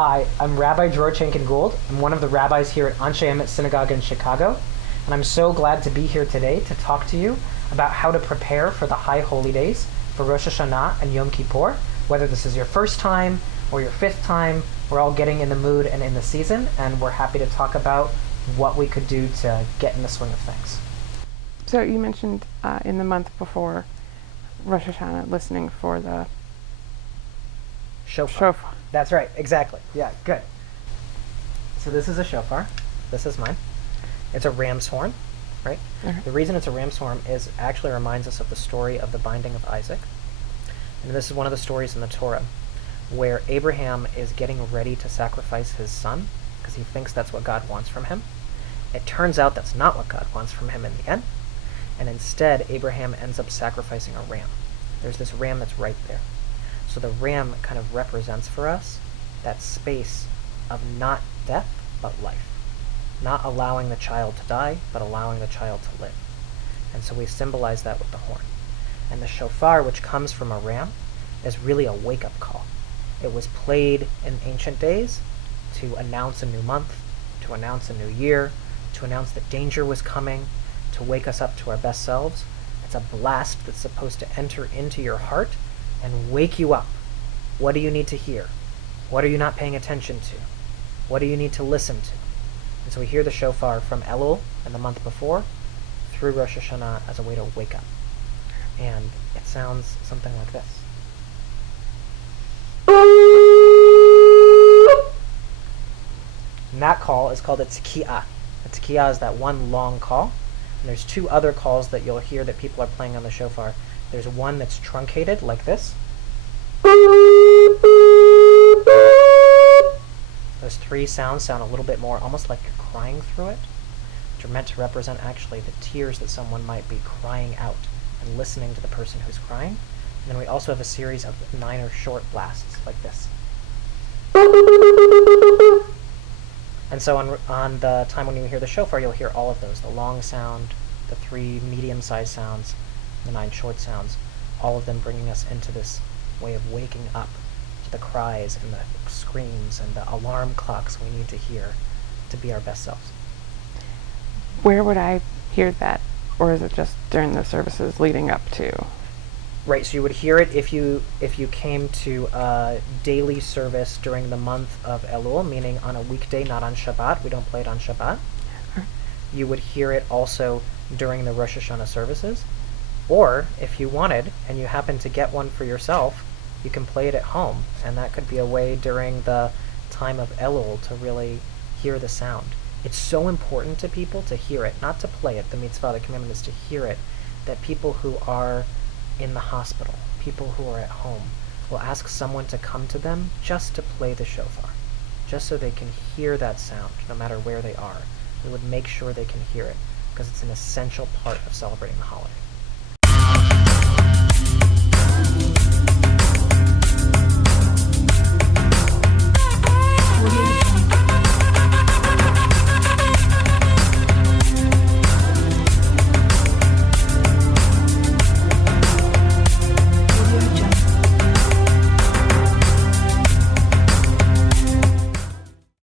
Hi, I'm Rabbi Dror Gould. I'm one of the rabbis here at Anshe Emet Synagogue in Chicago, and I'm so glad to be here today to talk to you about how to prepare for the high holy days for Rosh Hashanah and Yom Kippur. Whether this is your first time or your fifth time, we're all getting in the mood and in the season, and we're happy to talk about what we could do to get in the swing of things. So you mentioned in the month before Rosh Hashanah listening for the Shofar. shofar. That's right, exactly. Yeah, good. So this is a shofar. This is mine. It's a ram's horn, right? Okay. The reason it's a ram's horn is actually reminds us of the story of the binding of Isaac. And this is one of the stories in the Torah where Abraham is getting ready to sacrifice his son because he thinks that's what God wants from him. It turns out that's not what God wants from him in the end. And instead, Abraham ends up sacrificing a ram. There's this ram that's right there. So the ram kind of represents for us that space of not death, but life. Not allowing the child to die, but allowing the child to live. And so we symbolize that with the horn. And the shofar, which comes from a ram, is really a wake-up call. It was played in ancient days to announce a new month, to announce a new year, to announce that danger was coming, to wake us up to our best selves. It's a blast that's supposed to enter into your heart and wake you up. What do you need to hear? What are you not paying attention to? What do you need to listen to? And so we hear the shofar from Elul in the month before through Rosh Hashanah as a way to wake up. And it sounds something like this. And that call is called a tzki'ah. A tzki'ah is that one long call. And there's two other calls that you'll hear that people are playing on the shofar. There's one that's truncated, like this. Those three sounds sound a little bit more, almost like you're crying through it, which are meant to represent actually the tears that someone might be crying out and listening to the person who's crying. And then we also have a series of 9 short blasts, like this. And so on the time when you hear the shofar, you'll hear all of those. The long sound, the 3 medium-sized sounds, the 9 short sounds, all of them bringing us into this way of waking up to the cries and the screams and the alarm clocks we need to hear to be our best selves. Where would I hear that? Or is it just during the services leading up to? Right, so you would hear it if you came to a daily service during the month of Elul, meaning on a weekday, not on Shabbat. We don't play it on Shabbat. You would hear it also during the Rosh Hashanah services. Or, if you wanted, and you happen to get one for yourself, you can play it at home. And that could be a way during the time of Elul to really hear the sound. It's so important to people to hear it, not to play it. The mitzvah, the commandment is to hear it. That people who are in the hospital, people who are at home, will ask someone to come to them just to play the shofar, just so they can hear that sound, no matter where they are. We would make sure they can hear it, because it's an essential part of celebrating the holiday.